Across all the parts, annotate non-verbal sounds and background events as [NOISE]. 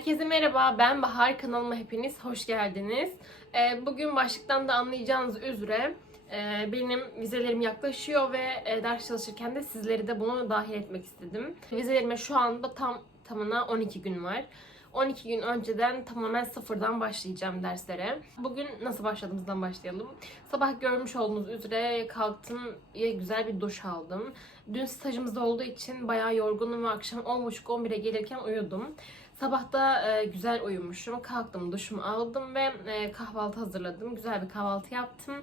Herkese merhaba, ben Bahar. Kanalıma hepiniz hoş geldiniz. Ee, Bugün başlıktan da anlayacağınız üzere e, benim vizelerim yaklaşıyor ve e, ders çalışırken de sizleri de bunu dahil etmek istedim. Vizelerime şu anda tam tamına 12 gün var. 12 gün önceden tamamen sıfırdan başlayacağım derslere. Bugün nasıl başladığımızdan başlayalım. Sabah görmüş olduğunuz üzere kalktım güzel bir duş aldım. Dün stajımızda olduğu için bayağı yorgunum ve akşam 10.30-11'e gelirken uyudum. Sabah da e, güzel uyumuşum. Kalktım, duşumu aldım ve e, kahvaltı hazırladım. Güzel bir kahvaltı yaptım.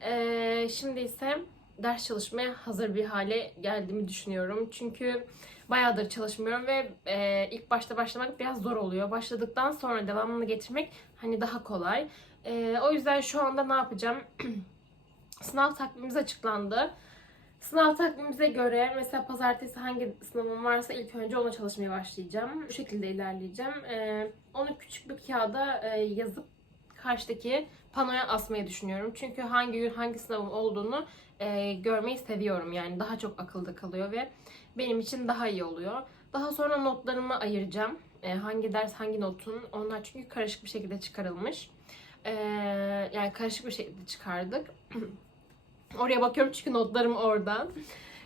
E, şimdi ise ders çalışmaya hazır bir hale geldiğimi düşünüyorum. Çünkü bayağıdır çalışmıyorum ve e, ilk başta başlamak biraz zor oluyor. Başladıktan sonra devamını getirmek hani daha kolay. E, o yüzden şu anda ne yapacağım? [CLEARS THROAT] Sınav takvimimiz açıklandı. Sınav takvimimize göre mesela pazartesi hangi sınavım varsa ilk önce ona çalışmaya başlayacağım. Bu şekilde ilerleyeceğim. Ee, onu küçük bir kağıda e, yazıp karşıdaki panoya asmayı düşünüyorum. Çünkü hangi gün hangi sınavım olduğunu e, görmeyi seviyorum. Yani daha çok akılda kalıyor ve benim için daha iyi oluyor. Daha sonra notlarımı ayıracağım. E, hangi ders hangi notun. Onlar çünkü karışık bir şekilde çıkarılmış. E, yani karışık bir şekilde çıkardık. [CLEARS THROAT] Oraya bakıyorum çünkü notlarım oradan.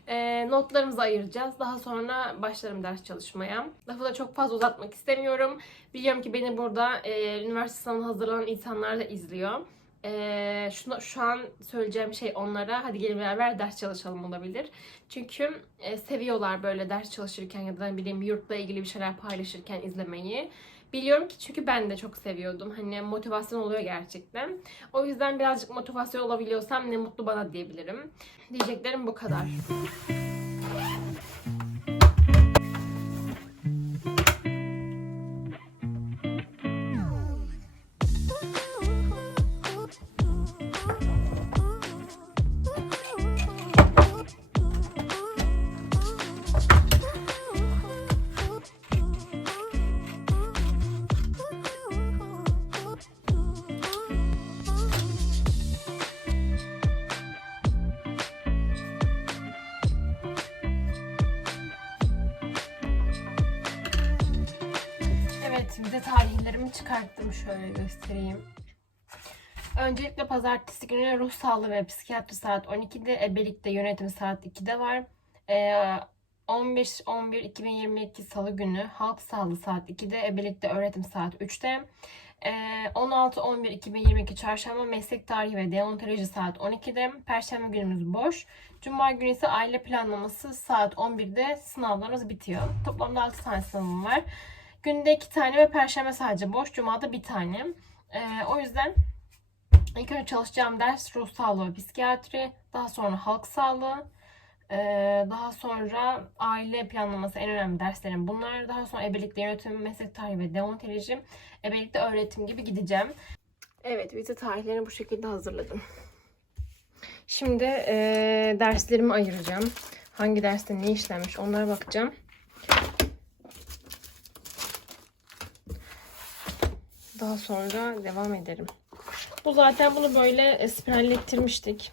E, notlarımızı ayıracağız. Daha sonra başlarım ders çalışmaya. Lafı da çok fazla uzatmak istemiyorum. Biliyorum ki beni burada e, üniversite sınavına hazırlanan insanlar da izliyor. E, şunu, şu an söyleyeceğim şey onlara hadi gelin beraber ders çalışalım olabilir. Çünkü e, seviyorlar böyle ders çalışırken ya da ne bileyim yurtla ilgili bir şeyler paylaşırken izlemeyi. Biliyorum ki çünkü ben de çok seviyordum. Hani motivasyon oluyor gerçekten. O yüzden birazcık motivasyon olabiliyorsam ne mutlu bana diyebilirim. Diyeceklerim bu kadar. Çıkarttım. Şöyle göstereyim. Öncelikle pazartesi günü ruh sağlığı ve psikiyatri saat 12'de, ebelikte yönetim saat 2'de var. Ee, 15-11-2022 salı günü halk sağlığı saat 2'de, ebelikte öğretim saat 3'te. Ee, 16-11-2022 çarşamba meslek tarihi ve deontoloji saat 12'de. Perşembe günümüz boş. Cuma günü ise aile planlaması saat 11'de sınavlarımız bitiyor. Toplamda 6 tane sınavım var. Günde iki tane ve perşembe sadece boş. Cuma'da bir tane. Ee, o yüzden ilk önce çalışacağım ders ruh sağlığı psikiyatri. Daha sonra halk sağlığı. Ee, daha sonra aile planlaması en önemli derslerim bunlar. Daha sonra ebelikte yönetim, meslek tarihi ve deontoloji. Ebelikte öğretim gibi gideceğim. Evet vize tarihlerini bu şekilde hazırladım. Şimdi ee, derslerimi ayıracağım. Hangi derste ne işlenmiş onlara bakacağım. Daha sonra devam ederim. Bu zaten bunu böyle e, spirallettirmiştik.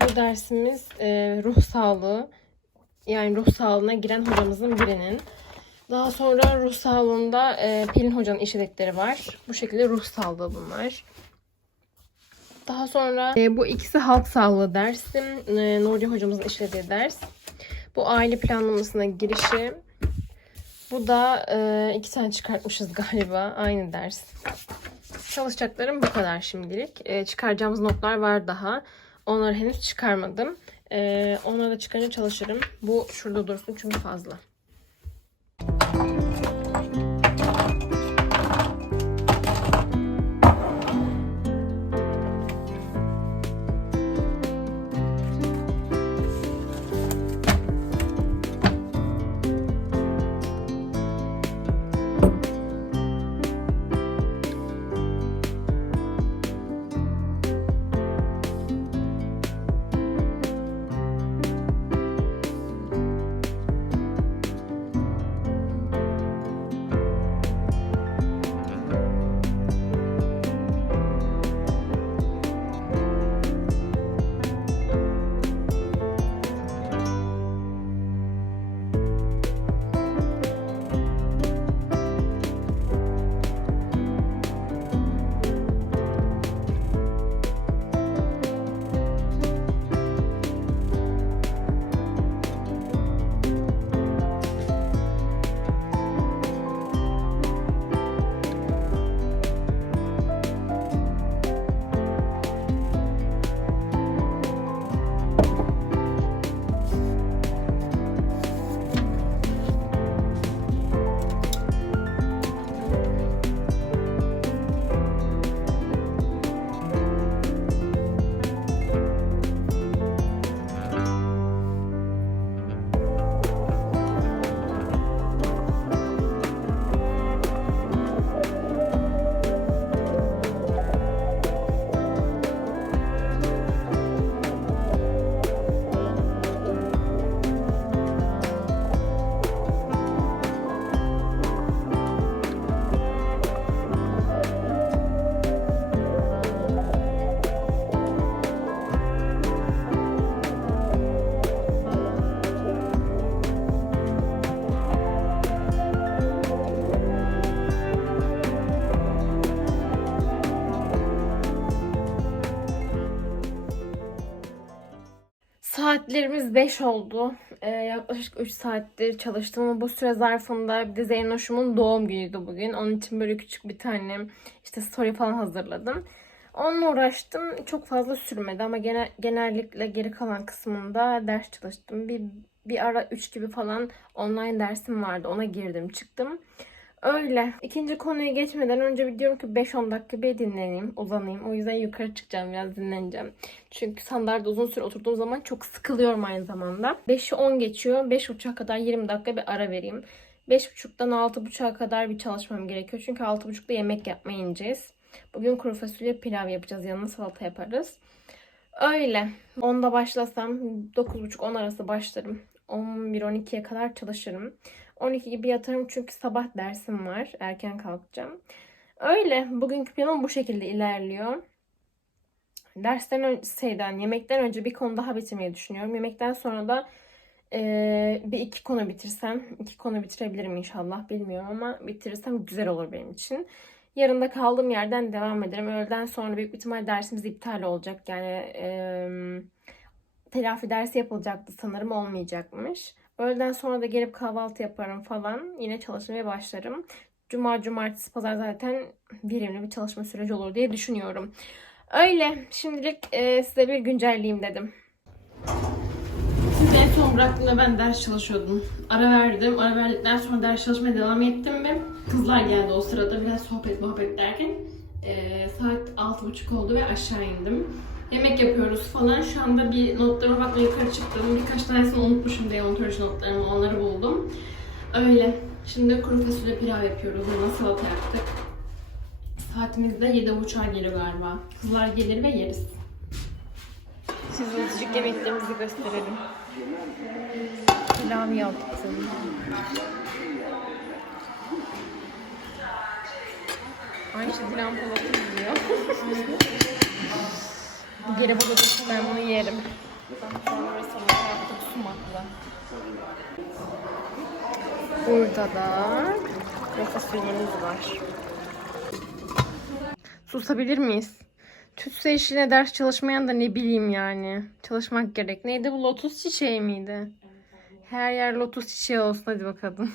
Bu dersimiz e, ruh sağlığı. Yani ruh sağlığına giren hocamızın birinin. Daha sonra ruh sağlığında e, Pelin hocanın işledikleri var. Bu şekilde ruh sağlığı bunlar. Daha sonra e, bu ikisi halk sağlığı dersim. E, Nuri hocamızın işlediği ders. Bu aile planlamasına girişi. Bu da e, iki tane çıkartmışız galiba. Aynı ders. Çalışacaklarım bu kadar şimdilik. E, çıkaracağımız notlar var daha. Onları henüz çıkarmadım. E, onları da çıkarınca çalışırım. Bu şurada dursun çünkü fazla. Saatlerimiz 5 oldu. Ee, yaklaşık 3 saattir çalıştım ama bu süre zarfında bir de Zeynoş'umun doğum günüydü bugün. Onun için böyle küçük bir tane işte story falan hazırladım. Onunla uğraştım. Çok fazla sürmedi ama gene, genellikle geri kalan kısmında ders çalıştım. Bir, bir ara 3 gibi falan online dersim vardı. Ona girdim çıktım. Öyle. İkinci konuya geçmeden önce bir diyorum ki 5-10 dakika bir dinleneyim, uzanayım. O yüzden yukarı çıkacağım, biraz dinleneceğim. Çünkü sandalyede uzun süre oturduğum zaman çok sıkılıyorum aynı zamanda. 5'i 10 geçiyor. 5.30'a kadar 20 dakika bir ara vereyim. 5.30'dan 6.30'a kadar bir çalışmam gerekiyor. Çünkü 6.30'da yemek yapmaya ineceğiz. Bugün kuru fasulye pilav yapacağız. Yanına salata yaparız. Öyle. 10'da başlasam 9.30-10 arası başlarım. 11-12'ye kadar çalışırım. 12 gibi yatarım çünkü sabah dersim var. Erken kalkacağım. Öyle. Bugünkü planım bu şekilde ilerliyor. Dersten önce, yemekten önce bir konu daha bitirmeyi düşünüyorum. Yemekten sonra da eee, bir iki konu bitirsem, iki konu bitirebilirim inşallah bilmiyorum ama bitirirsem güzel olur benim için. Yarın da kaldığım yerden devam ederim. Öğleden sonra büyük ihtimal dersimiz iptal olacak. Yani eee, telafi dersi yapılacaktı sanırım olmayacakmış. Öğleden sonra da gelip kahvaltı yaparım falan. Yine çalışmaya başlarım. Cuma, cumartesi, pazar zaten verimli bir çalışma süreci olur diye düşünüyorum. Öyle. Şimdilik e, size bir güncelleyeyim dedim. Siz en son bıraktığımda ben ders çalışıyordum. Ara verdim. Ara verdikten sonra ders çalışmaya devam ettim ve kızlar geldi o sırada. Biraz sohbet muhabbet derken e, saat 6.30 oldu ve aşağı indim. Yemek yapıyoruz falan. Şu anda bir notlarıma bakmaya yukarı çıktım. Birkaç tanesini unutmuşum diye ontoloji notlarımı. Onları buldum. Öyle. Şimdi kuru fasulye pilav yapıyoruz. Ona salata yaptık. Saatimiz de 7.30'a geliyor galiba. Kızlar gelir ve yeriz. Size azıcık yemeklerimizi gösterelim. Pilav yaptım. Aynı şey Dilan Polat'ı izliyor. [LAUGHS] Geri burada dursun ben bunu yerim. Salata yaptık sumakla. Burada da fasulyemiz var. Susabilir miyiz? Tütsü eşliğine ders çalışmayan da ne bileyim yani. Çalışmak gerek. Neydi bu lotus çiçeği miydi? Her yer lotus çiçeği olsun hadi bakalım.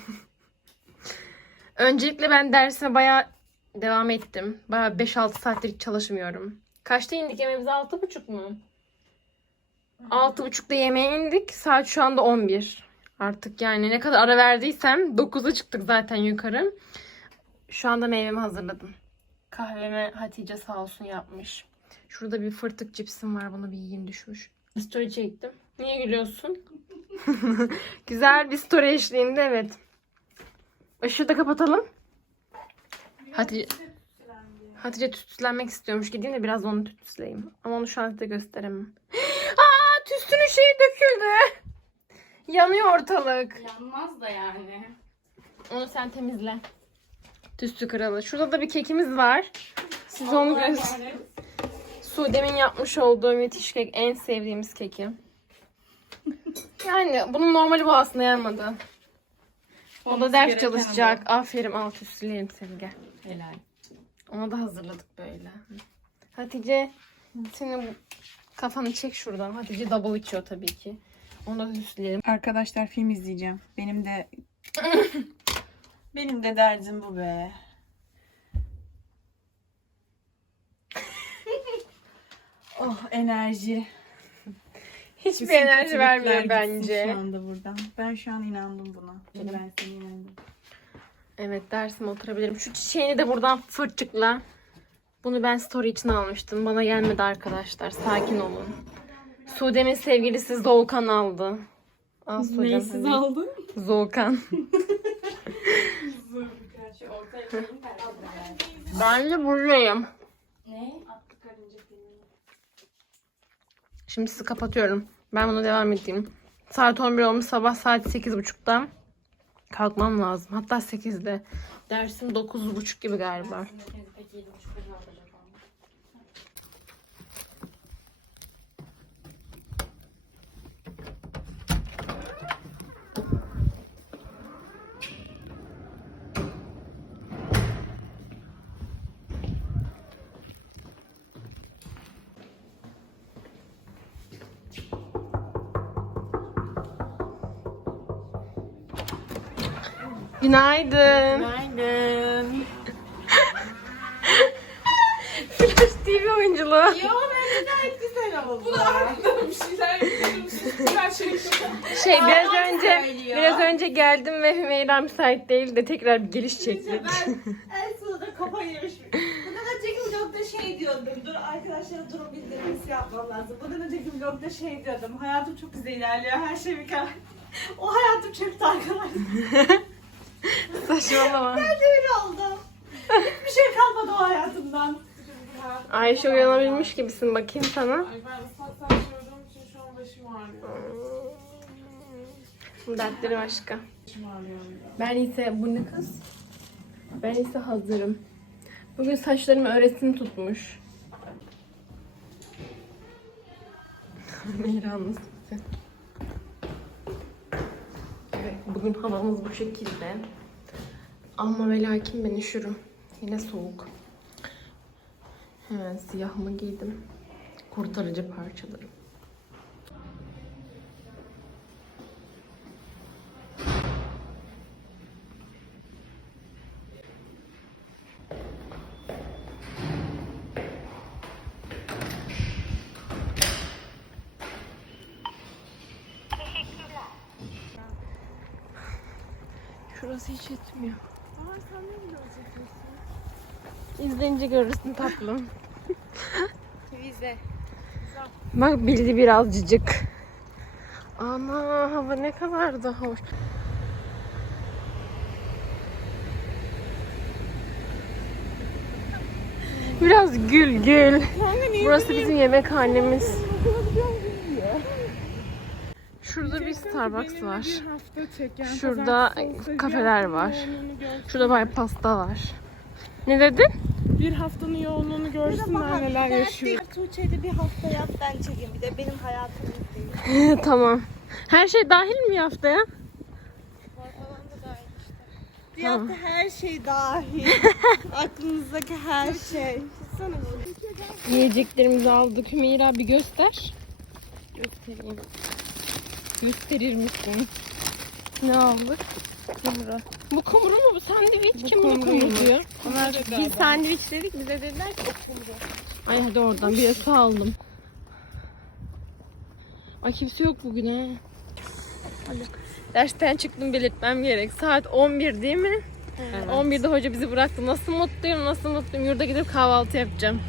[LAUGHS] Öncelikle ben dersime bayağı devam ettim. Bayağı 5-6 saattir hiç çalışmıyorum. Kaçta indik yemeğimize? 6.30 mu? 6.30'da yemeğe indik. Saat şu anda 11. Artık yani ne kadar ara verdiysem 9'da çıktık zaten yukarı. Şu anda meyvemi hazırladım. Kahveme Hatice sağ olsun yapmış. Şurada bir fırtık cipsim var. Bunu bir yiyeyim düşmüş. Story çektim. Niye gülüyorsun? [LAUGHS] Güzel bir story eşliğinde evet. Işığı da kapatalım. Hatice, Hatice tütsülenmek istiyormuş. Gideyim de biraz onu tütsüleyim. Ama onu şu an size gösteremem. [GASPS] Aa tütsünün şeyi döküldü. Yanıyor ortalık. Yanmaz da yani. Onu sen temizle. Tüstü kralı. Şurada da bir kekimiz var. Size onu göster. Sude'min yapmış olduğu müthiş kek. En sevdiğimiz keki. Yani bunun normali bu aslında yanmadı. O da ders çalışacak. Aferin al tütsüleyelim seni gel. Helal. Onu da hazırladık böyle. Hatice senin kafanı çek şuradan. Hatice double içiyor tabii ki. Onu da süsleyelim. Arkadaşlar film izleyeceğim. Benim de [LAUGHS] benim de derdim bu be. oh enerji. Hiçbir enerji vermiyor bence. Şu anda buradan. Ben şu an inandım buna. Ben sana inandım. Evet dersime oturabilirim. Şu çiçeğini de buradan fırçıkla. Bunu ben story için almıştım. Bana gelmedi arkadaşlar. Sakin olun. Sude'nin sevgilisi Zolkan aldı. Al Sude'm Neysiz hadi. aldın? Zolkan. [LAUGHS] ben de buradayım. Ne? Şimdi sizi kapatıyorum. Ben buna devam edeyim. Saat 11 olmuş. Sabah saat 8.30'da kalkmam lazım. Hatta 8'de. Dersim 9.30 gibi galiba. Günaydın. Günaydın. Flash TV oyunculuğu. Yo bence gayet güzel oldu. Bu da bir şeyler yapıyorum. Her şey Şey biraz Yalan önce söylüyor. biraz önce geldim ve Hümeyra müsait değil de tekrar bir geliş çektik. en sonunda kafa yemiş. Bundan önceki vlogda şey diyordum. Dur arkadaşlara durum bildirmesi yapmam lazım. Bundan önceki vlogda şey diyordum. Hayatım çok güzel ilerliyor. Her şey mükemmel. O hayatım çöktü arkadaşlar. [LAUGHS] [LAUGHS] Saçmalama. Ben de öyle oldu. Hiçbir şey kalmadı o hayatımdan. Ayşe uyanabilmiş gibisin bakayım sana. Ay ben ıslak saç gördüğüm için şu an başım ağrıyor. Dertleri başka. Başım ağrıyor. Ben ise bu ne kız? Ben ise hazırım. Bugün saçlarım öğretim tutmuş. [LAUGHS] Mihra nasılsın? Evet, bugün havamız bu şekilde. Ama ve lakin ben üşürüm. Yine soğuk. Hemen siyahımı giydim. Kurtarıcı parçalarım. Şurası hiç etmiyor. İzleyince görürsün tatlım. Vize. Bak bildi birazcık. Ana hava ne kadar da hoş. Biraz gül gül. Burası bizim yemekhanemiz. Şurada bir Starbucks var. Bir hafta çeken Şurada kafeler var. Şurada bay pasta var. Ne dedin? Bir haftanın yoğunluğunu görsünler neler yaşıyor. Tuğçe'de bir hafta yap ben çekeyim. Bir de benim hayatım değil. [LAUGHS] tamam. Her şey dahil mi haftaya? Bir Tamam. hafta her şey dahil. [LAUGHS] Aklınızdaki her şey. Yiyeceklerimizi aldık. Hümeyra bir göster. Göstereyim. Gösterir misin? Ne aldık? Kumru. Bu kumru mu? Bu sandviç. Bu Kim kumruymuş. kumru diyor? Onlar Biz sandviç dedik. Bize dediler ki o kumru. Ay hadi oradan bir yasa aldım. Ay kimse yok bugün ha. Hadi. Dersten çıktım belirtmem gerek. Saat 11 değil mi? 11'de hoca bizi bıraktı. Nasıl mutluyum, nasıl mutluyum. Yurda gidip kahvaltı yapacağım.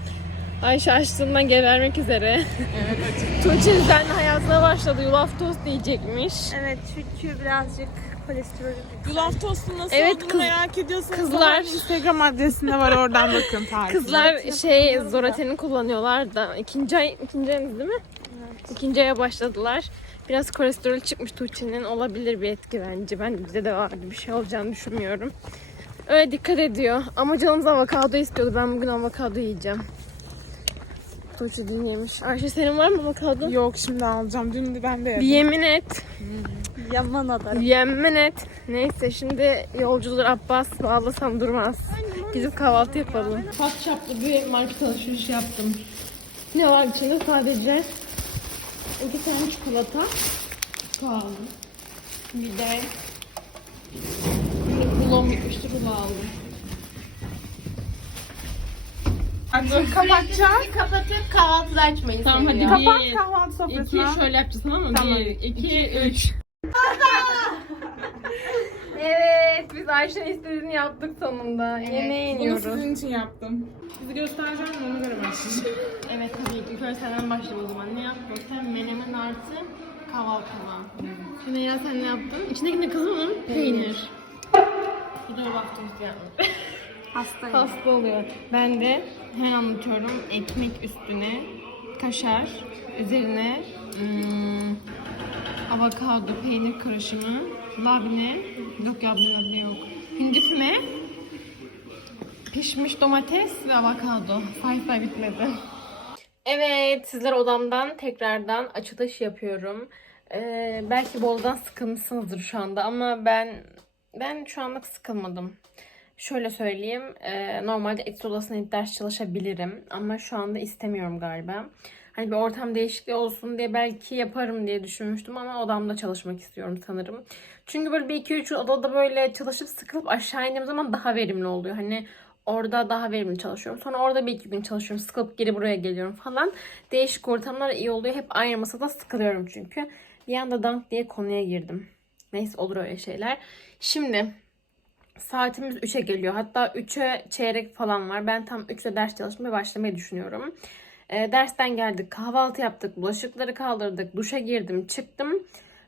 Ayşe açlığından gebermek üzere. Evet [LAUGHS] Tuğçe hayatına başladı. Yulaf tost yiyecekmiş. Evet çünkü birazcık kolesterolü Yulaf tostu nasıl Evet, olduğunu kız- merak ediyorsanız kızlar- Instagram adresinde var oradan bakın [LAUGHS] tarifi. Kızlar şey Zoraten'i kullanıyorlar da ikinci ay ikinci ayımız değil mi? İkinci aya başladılar. Biraz kolesterol çıkmış Tuğçe'nin olabilir bir etki bence. Ben bize de vardı bir şey olacağını düşünmüyorum. Öyle dikkat ediyor. Ama canımız avokado istiyordu. Ben bugün avokado yiyeceğim. Tuğçe dün yemiş. Ayşe senin var mı avokado? Yok şimdi alacağım. Dün de ben de Bir yedim. yemin et. Yaman adarım. Yemin et. Neyse şimdi yolcular Abbas bağlasam durmaz. Gidip kahvaltı yapalım. Ufak çaplı bir market alışveriş yaptım. Ne var içinde? Sadece iki tane çikolata. Kaldı. Bir de bir kulon bitmiştir rulo aldım. Dur kapatacağım. kapatıp kahvaltıda açmayı Tamam hadi seviyor. kapat kahvaltı İki sofrasına. şöyle yapacağız tamam mı? Tamam. Bir, iki, üç. evet, biz Ayşe'nin istediğini yaptık sonunda. Yemeğe Bunu iniyoruz. sizin için yaptım. Sizi göstereceğim de ona göre başlayacağım. [LAUGHS] Evet tabii ki. Önce senden başlayalım o zaman. Ne yaptık? Sen menemen artı kahvaltı falan. Hümeyra sen ne yaptın? İçindeki ne kızım? Peynir. Bir de o tost yapmış. [LAUGHS] Hastayım. Hasta oluyor. Ben de hemen anlatıyorum. Ekmek üstüne kaşar, üzerine hmm, avokado, peynir karışımı, labne, yok ya bunun labne yok. Hindi füme, pişmiş domates ve avokado. Sayfa bitmedi. Evet, sizler odamdan tekrardan açılış yapıyorum. Ee, belki boldan sıkılmışsınızdır şu anda ama ben ben şu anlık sıkılmadım. Şöyle söyleyeyim, e, normalde etüt odasına ders çalışabilirim ama şu anda istemiyorum galiba. Hani bir ortam değişikliği olsun diye belki yaparım diye düşünmüştüm ama odamda çalışmak istiyorum sanırım. Çünkü böyle bir iki üç odada böyle çalışıp sıkılıp aşağı indiğim zaman daha verimli oluyor. Hani orada daha verimli çalışıyorum. Sonra orada bir iki gün çalışıyorum. Sıkılıp geri buraya geliyorum falan. Değişik ortamlar iyi oluyor. Hep aynı masada sıkılıyorum çünkü. Bir anda dank diye konuya girdim. Neyse olur öyle şeyler. Şimdi saatimiz 3'e geliyor. Hatta 3'e çeyrek falan var. Ben tam 3'te ders çalışmaya başlamayı düşünüyorum. E, dersten geldik, kahvaltı yaptık, bulaşıkları kaldırdık, duşa girdim, çıktım.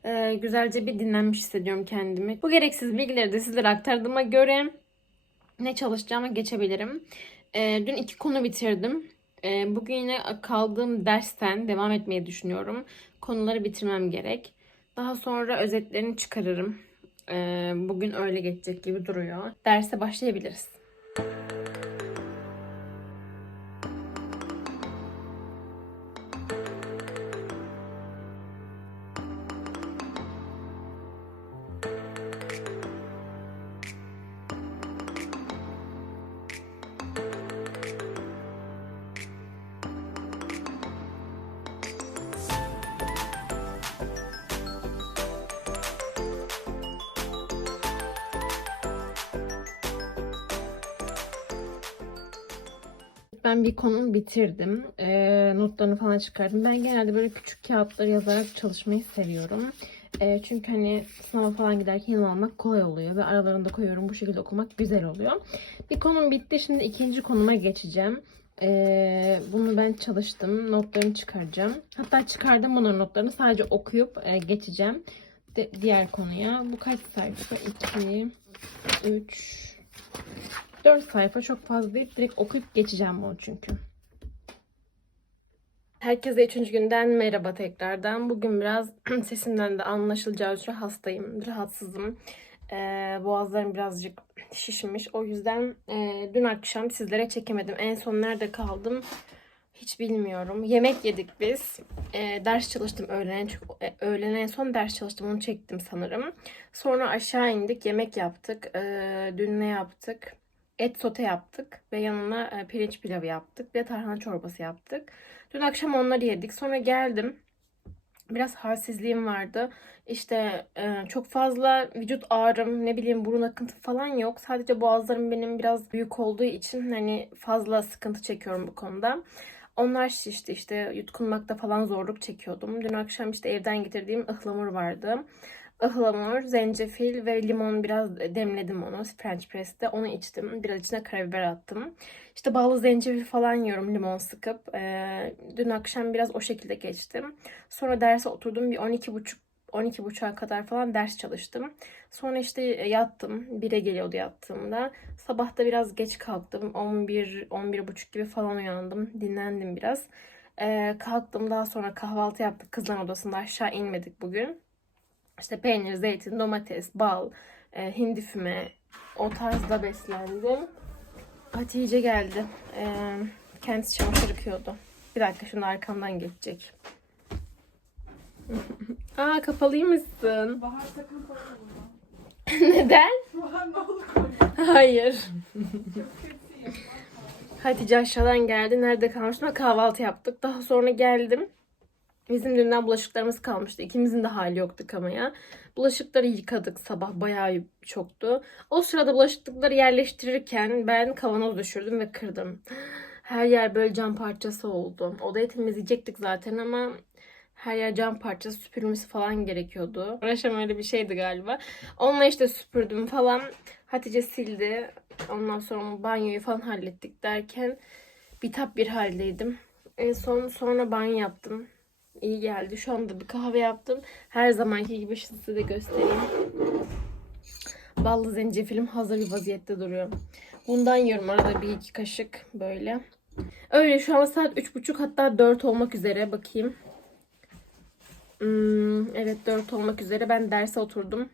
E, güzelce bir dinlenmiş hissediyorum kendimi. Bu gereksiz bilgileri de sizlere aktardığıma göre ne çalışacağıma geçebilirim. E, dün iki konu bitirdim. E, bugün yine kaldığım dersten devam etmeyi düşünüyorum. Konuları bitirmem gerek. Daha sonra özetlerini çıkarırım. Bugün öyle geçecek gibi duruyor. Derse başlayabiliriz. Ben bir konumu bitirdim. Ee, notlarını falan çıkardım. Ben genelde böyle küçük kağıtları yazarak çalışmayı seviyorum. Ee, çünkü hani sınava falan giderken yanıma almak kolay oluyor. Ve aralarında koyuyorum. Bu şekilde okumak güzel oluyor. Bir konum bitti. Şimdi ikinci konuma geçeceğim. Ee, bunu ben çalıştım. Notlarını çıkaracağım. Hatta çıkardım bunların notlarını. Sadece okuyup e, geçeceğim. De- diğer konuya. Bu kaç sayfa? 2, 3, 4 sayfa çok fazla değil. Direkt okuyup geçeceğim bunu çünkü. Herkese 3. günden merhaba tekrardan. Bugün biraz [CLEARS THROAT] sesimden de anlaşılacağı üzere hastayım. Rahatsızım. Ee, boğazlarım birazcık [CLEARS THROAT] şişmiş. O yüzden e, dün akşam sizlere çekemedim. En son nerede kaldım hiç bilmiyorum. Yemek yedik biz. Ee, ders çalıştım öğlen. Çok, e, öğlen en son ders çalıştım. Onu çektim sanırım. Sonra aşağı indik. Yemek yaptık. Ee, dün ne yaptık? Et sote yaptık ve yanına e, pirinç pilavı yaptık ve tarhana çorbası yaptık. Dün akşam onları yedik. Sonra geldim. Biraz halsizliğim vardı. İşte e, çok fazla vücut ağrım, ne bileyim burun akıntı falan yok. Sadece boğazlarım benim biraz büyük olduğu için hani fazla sıkıntı çekiyorum bu konuda. Onlar şişti işte yutkunmakta falan zorluk çekiyordum. Dün akşam işte evden getirdiğim ıhlamur vardı ıhlamur, zencefil ve limon biraz demledim onu French press'te. Onu içtim. Biraz içine karabiber attım. İşte bağlı zencefil falan yiyorum limon sıkıp. Ee, dün akşam biraz o şekilde geçtim. Sonra derse oturdum. Bir 12.30 12.30'a kadar falan ders çalıştım. Sonra işte yattım. 1'e geliyordu yattığımda. Sabah da biraz geç kalktım. 11 11.30 gibi falan uyandım. Dinlendim biraz. Ee, kalktım daha sonra kahvaltı yaptık. Kızların odasında aşağı inmedik bugün. İşte peynir, zeytin, domates, bal, e, hindi füme o tarzda beslendim. Hatice geldi. E, kendisi çamaşır yıkıyordu. Bir dakika şunu arkamdan geçecek. [LAUGHS] Aa kapalıymışsın. Bahar sakın koyma [LAUGHS] Neden? bunu. Bahar ne olur koyma. Hayır. Hatice aşağıdan geldi. Nerede kalmıştım? Kahvaltı yaptık. Daha sonra geldim. Bizim dünden bulaşıklarımız kalmıştı. İkimizin de hali yoktu kamaya. Bulaşıkları yıkadık sabah bayağı çoktu. O sırada bulaşıkları yerleştirirken ben kavanoz düşürdüm ve kırdım. Her yer böyle cam parçası oldu. Odayı temizleyecektik zaten ama her yer cam parçası süpürülmesi falan gerekiyordu. Uğraşam öyle bir şeydi galiba. Onunla işte süpürdüm falan. Hatice sildi. Ondan sonra banyoyu falan hallettik derken bitap bir haldeydim. En son sonra banyo yaptım. İyi geldi. Şu anda bir kahve yaptım. Her zamanki gibi size de göstereyim. Ballı zencefilim hazır bir vaziyette duruyor. Bundan yiyorum arada bir iki kaşık böyle. Öyle şu an saat üç buçuk hatta dört olmak üzere. Bakayım. Hmm, evet dört olmak üzere. Ben derse oturdum.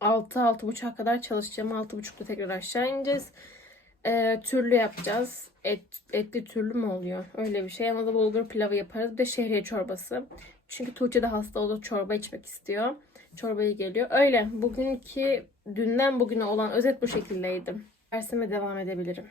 Altı, altı buçuğa kadar çalışacağım. Altı buçukta tekrar aşağı ineceğiz. Ee, türlü yapacağız. Et, etli türlü mü oluyor? Öyle bir şey. Yanına da bulgur pilavı yaparız. Bir de şehriye çorbası. Çünkü Tuğçe de hasta o da çorba içmek istiyor. Çorbayı geliyor. Öyle. Bugünkü dünden bugüne olan özet bu şekildeydi. Dersime devam edebilirim.